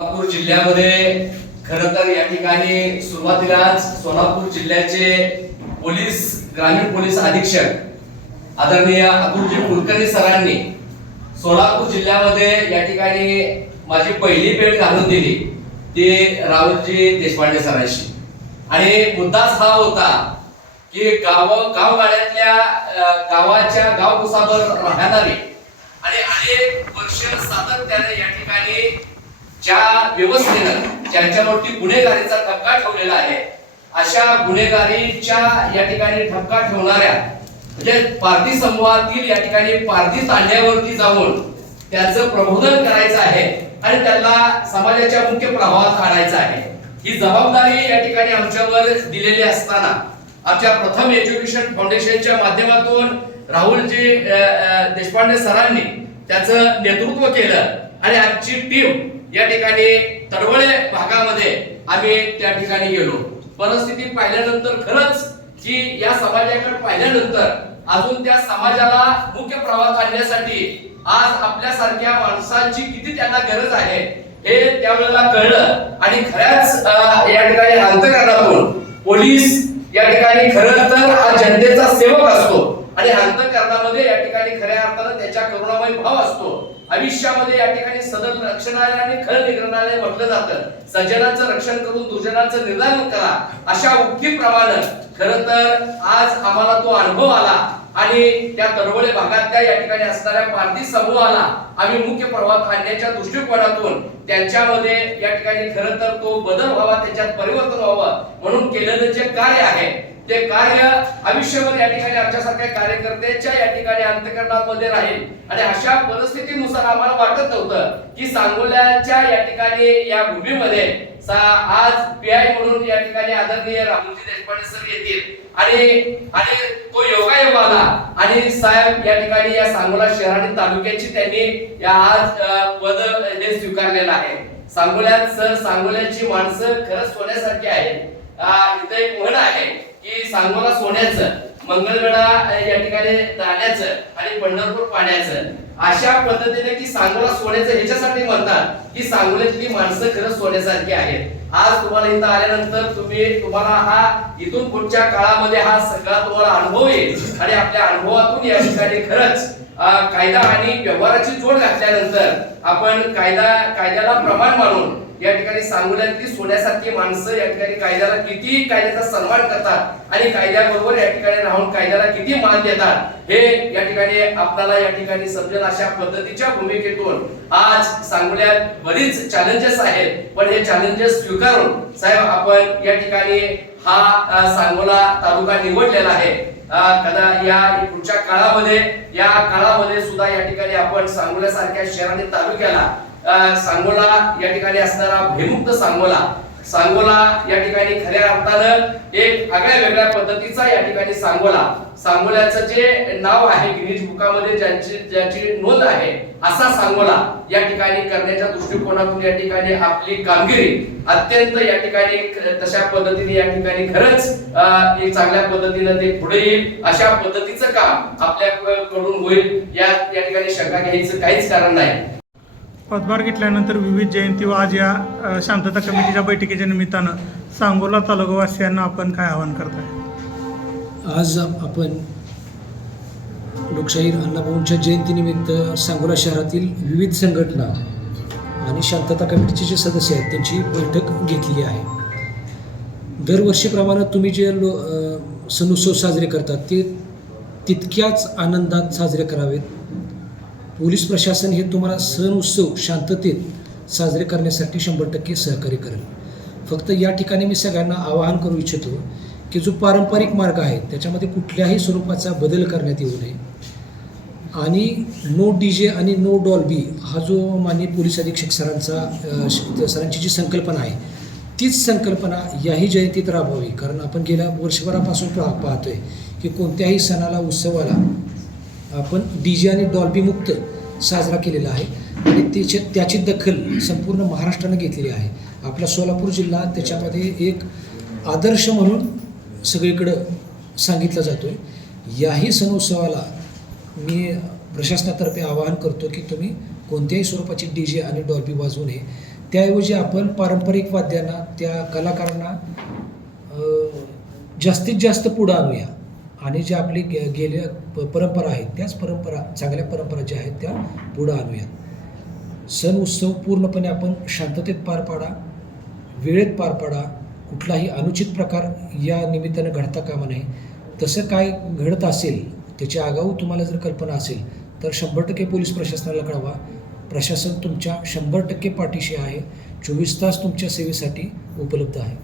सोलापूर जिल्ह्यामध्ये खरं तर या ठिकाणी सुरुवातीलाच सोलापूर जिल्ह्याचे ग्रामीण पोलीस अधीक्षक आदरणीय अतुलजी कुलकर्णी सरांनी सोलापूर जिल्ह्यामध्ये या ठिकाणी माझी पहिली भेट घालून दिली ती राहुलजी देशपांडे सरांशी। आणि मुद्दाच हा होता की गावगाड्यातल्या गावाच्या गावकुसावर राहणारे आणि अनेक वर्ष सातत्याने या ठिकाणी ज्या व्यवस्थेनं ज्यांच्यावरती गुन्हेगारीचा ठपका ठेवलेला आहे अशा गुन्हेगारीच्या या ठिकाणी ठपका ठेवणाऱ्या म्हणजे पारधी समूहातील या ठिकाणी पारधी तांड्यावरती जाऊन त्यांचं प्रबोधन करायचं आहे आणि त्यांना समाजाच्या मुख्य प्रवाहात आणायचं आहे। ही जबाबदारी या ठिकाणी आमच्यावर दिलेली असताना आमच्या प्रथम एज्युकेशन फाउंडेशनच्या माध्यमातून राहुलजी देशपांडे सरांनी त्याचं नेतृत्व केलं आणि आमची टीम या ठिकाणी तडवळे भागामध्ये आम्ही त्या ठिकाणी गेलो। परिस्थिती पाहिल्यानंतर खरंच की या समाजाकडे पाहिल्यानंतर अजून त्या समाजाला मुख्य प्रवाहात आणण्यासाठी आज आपल्यासारख्या माणसांची किती त्यांना गरज आहे हे त्यावेळेला कळलं। आणि खऱ्याच या ठिकाणी अंतःकरणातून पोलीस या ठिकाणी खरं तर हा जनतेचा सेवक असतो आणि अंतःकरणामध्ये या ठिकाणी खऱ्या अर्थाने त्याच्या करुणामय भाव असतो। आयुष्यामध्ये या ठिकाणी सदन रक्षणालय आणि खळ निग्रहणालय म्हटलं जातं, सज्जनांचं रक्षण करून दुर्जनांचं निर्दान करा अशा उक्तीप्रमाणे खरं तर आज आम्हाला तो अनुभव आला आणि त्या तडवळे भागातल्या या ठिकाणी असणाऱ्या पारधी समूहाला आम्ही मुख्य प्रवाहात आणण्याच्या दृष्टिकोनातून त्यांच्यामध्ये या ठिकाणी खरं तर तो बदल व्हावा, त्याच्यात परिवर्तन व्हावं म्हणून केलेलं जे कार्य आहे ते कार्य आयुष्यभर या ठिकाणी आमच्यासारख्या कार्यकर्त्यांच्या या ठिकाणी अंतःकरणामध्ये राहील। आणि अशा परिस्थितीनुसार आम्हाला वाटत नव्हतं की सांगोल्याच्या या ठिकाणी या भूमीमध्ये आज पीआय म्हणून या ठिकाणी आदरणीय राहुलजी देशपांडे सर येतील आणि तो योगायोग आला आणि साहेब या ठिकाणी या सांगोला शहर आणि तालुक्याची त्यांनी या आज पद हे स्वीकारलेलं आहे। सांगोल्यात सर सांगोल्याची माणसं खरंच सोन्यासारखी आहेत। इथे एक म्हण आहे की सांगोला सोन्याचं, मंगळवेढा या ठिकाणी दाण्याचं आणि पंढरपूर पाण्याचं, अशा पद्धतीने की सांगोला सोन्याचं ह्याच्यासाठी म्हणतात की सांगोल्यातली माणसं खरंच सोन्यासारखी आहेत। आज तुम्हाला इथं आल्यानंतर तुम्हाला हा इथून पुढच्या काळामध्ये हा सगळा तुम्हाला अनुभव येईल आणि आपल्या अनुभवातून या ठिकाणी खरंच कायदा आणि व्यवहाराची जोड घातल्यानंतर आपण कायद्याला प्रमाण मानून या ठिकाणी सांगोल्यातली सोन्यासारखी माणसं या ठिकाणी कायद्याचा सन्मान करतात आणि कायद्याबरोबर या ठिकाणी राहून कायद्याला किती मान देतात हे या ठिकाणी आपल्याला या ठिकाणी समजेल। अशा पद्धतीच्या भूमिकेतून आज सांगोल्यात बरीच चॅलेंजेस आहेत, पण हे चॅलेंजेस स्वीकारून साहेब आपण या ठिकाणी हा सांगोला तालुका निवडलेला आहे। या पुढच्या काळामध्ये सुद्धा या ठिकाणी आपण सांगोल्यासारख्या शहर आणि तालुक्याला सांगोला या ठिकाणी असणारा भयमुक्त सांगोला या ठिकाणी खऱ्या अर्थानं एक आगळ्या वेगळ्या पद्धतीचा या ठिकाणी सांगोल्याचं जे नाव आहे गिनीज बुकामध्ये ज्याची नोंद आहे असा सांगोला या ठिकाणी करण्याच्या दृष्टिकोनातून या ठिकाणी आपली कामगिरी अत्यंत या ठिकाणी तशा पद्धतीने या ठिकाणी खरंच एक चांगल्या पद्धतीने ते पुढे येईल अशा पद्धतीचं काम आपल्याकडून होईल या ठिकाणी शंका घ्यायचं काहीच कारण नाही। पदभार घेतल्यानंतर विविध जयंती व आज या शांतता कमिटीच्या बैठकीच्या निमित्तानं सांगोला तालुकावासियांना आपण काय आवाहन करताय? आज आपण लोकशाहीर अण्णाभाऊंच्या जयंतीनिमित्त सांगोला शहरातील विविध संघटना आणि शांतता कमिटीचे जे सदस्य आहेत त्यांची बैठक घेतली आहे। दरवर्षीप्रमाणे तुम्ही जे सण उत्सव साजरे करतात ते तितक्याच आनंदात साजरे करावेत। पोलीस प्रशासन हे तुम्हाला सण उत्सव शांततेत साजरे करण्यासाठी 100% सहकार्य करेल। फक्त या ठिकाणी मी सगळ्यांना आवाहन करू इच्छितो की जो पारंपरिक मार्ग आहे त्याच्यामध्ये कुठल्याही स्वरूपाचा बदल करण्यात येऊ नये आणि नो डीजे आणि नो डॉल्बी हा जो माननीय पोलीस अधीक्षक सरांची जी संकल्पना आहे तीच संकल्पना याही जयंतीत राबवावी। कारण आपण गेल्या वर्षभरापासून पाहतोय की कोणत्याही सणाला उत्सवाला आपण डीजे आणि डॉल्बी मुक्त साजरा केलेला आहे आणि त्याची दखल संपूर्ण महाराष्ट्राने घेतलेली आहे। आपला सोलापूर जिल्हा त्याच्यामध्ये एक आदर्श म्हणून सगळीकडं सांगितला जातो आहे। याही सण उत्सवाला मी प्रशासनातर्फे आवाहन करतो की तुम्ही कोणत्याही स्वरूपाची डीजे आणि डॉल्बी वाजवू नये। त्याऐवजी आपण पारंपरिक वाद्यांना त्या कलाकारांना जास्तीत जास्त पुढं आणूया आणि जे आपली गेल्या परंपरा आहेत त्याच परंपरा, चांगल्या परंपरा ज्या आहेत त्या पुढं आणूया. सण उत्सव पूर्णपणे आपण शांततेत पार पाडा, वेळेत पार पाडा. कुठलाही अनुचित प्रकार या निमित्तानं घडता कामा नये. तसं काय घडत असेल, त्याची आगाऊ तुम्हाला जर कल्पना असेल तर 100% पोलीस प्रशासनाला कळवा. प्रशासन तुमच्या 100% पाठीशी आहे. 24 तास तुमच्या सेवेसाठी उपलब्ध आहे.